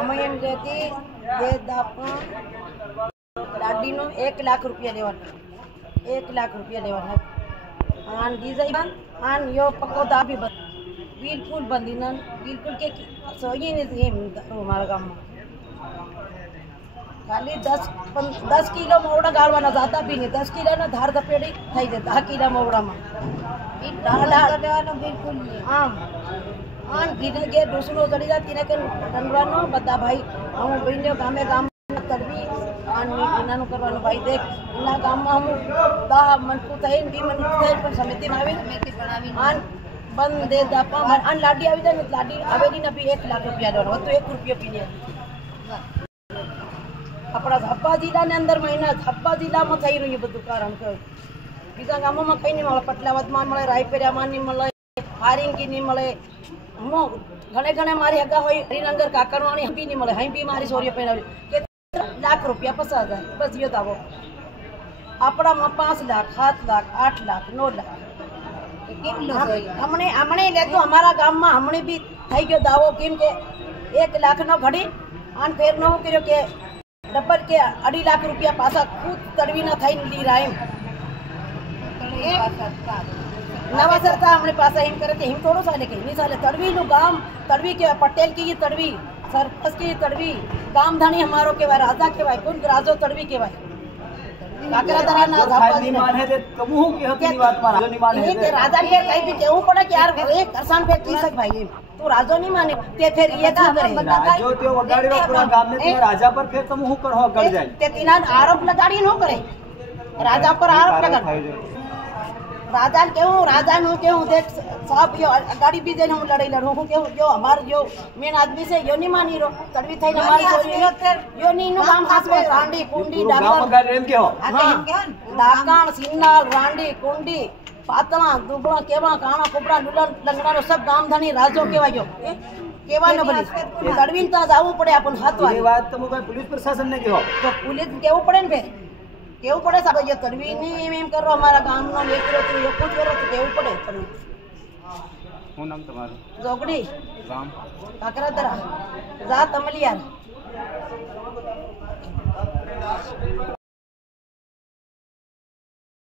અમે એમ કહેતી જે દાપણ દાડીનો 1 લાખ રૂપિયા લેવાના 1 લાખ રૂપિયા લેવાના આન ડીઝાઈ બંધ આન યો પક્કો દાબી બંધ बिल्कुल बंदी ना बिल्कुल के सोई नहीं हमारा गाँव में खाली 10 किलो मोवड़ा गाड़वाना ज़्यादा भी नहीं 10 किलो ना धार धपेड़ी थी जाए 10 किलो मोवड़ा में बिल्कुल हाँ हाँ धीरे के दूसरों चढ़ी जाती ने के डंडवानो बता भाई हम बहनों गामे गाम तड़वी आन इनानु करवानो भाई देख इना गाम में हम 10 मनकू थे 20 मनकू थे पर समिति में आवी समिति बनावी आन बंद दे दापा आन लाडी आवी जाए लाडी आवेली ने भी 1 लाख रुपया देવાનો તો 1 રૂપિયો પી લે આપણા ઝાપા જિલ્લાને અંદર મહિના ઝાપા જિલ્લામાં થઈ રહ્યું બધું કારણ કે બીજા ગામોમાં કઈ નહીં મળે પટલાવદમાં મળે રાયપેરામાં નહીં મળે હારીંગી નહીં મળે હું ઘણે ઘણે મારી હગા હોય હરિનગર કાકરવાણી હંપી નહીં મળે હંપી મારી સોરીઓ પહેરાવી કે લાખ રૂપિયા 50,000 બસ યો દાવો આપણામાં 5 લાખ 7 લાખ 8 લાખ 9 લાખ हमने हमने ले तो हमारा गांव में हमने भी थई गयो दावो केम के 1 लाख नो घड़ी आन फेर नो कर्यो के डबल के 2.5 लाख रुपया पासा खुद तड़वी ना थई ली राय नवा सरता हमने पासा हिम करे ते हिम थोड़ो साले के नहीं साले तड़वी नु गांव तड़वी के पटेल की ये तड़वी सरपंच की तड़वी गांव धानी हमारो के राजा के भाई कौन राजो तड़वी के भाई काकरा दरा ना झापा दी मान है ते कमहू के होती बात मारा राजो नहीं माने ये राजा के कहीं भी केहू पड़े कि यार एक किसान पे की सक भाई तू राजो नहीं माने ते फिर ये का करे राजो ते वगाड़ी रो पूरा गाम में तू राजा पर फिर कमहू कर हो गड़ जाए ते तीना आरोप लगाड़ी नो करे राजा पर आरोप लगा राजा केहू राजा नु केहू देख साहब यो गाड़ी भी दे हम लड़ाई लड़ो केहू जो हमार जो मेन आदमी से यो नहीं मानी रो तड़वी थई हमारी यो नहीं नो काम खास में रांडी कुंडी डाकर एम के हो डाकाण सिन्नाल रांडी कुंडी पातला दुबळा केवा काणा कोपड़ा लुला लंगड़ा रो सब गाम धानी राजो केवायो केवा न बनी तड़वीन ता जावू पड़े अपन हाथ वाली ये बात तो मोबाइल पुलिस प्रशासन ने केहो तो पुलिस केवू पड़े ने बे केवू पड़े सब ये तड़वी नहीं एम करो हमारा गाम नो लेकरो तो यो कुछ करो तो केवू पड़े तड़वी હું નામ તમારું જોગડી ગામ કાકરાદરા જાત અમલિયાર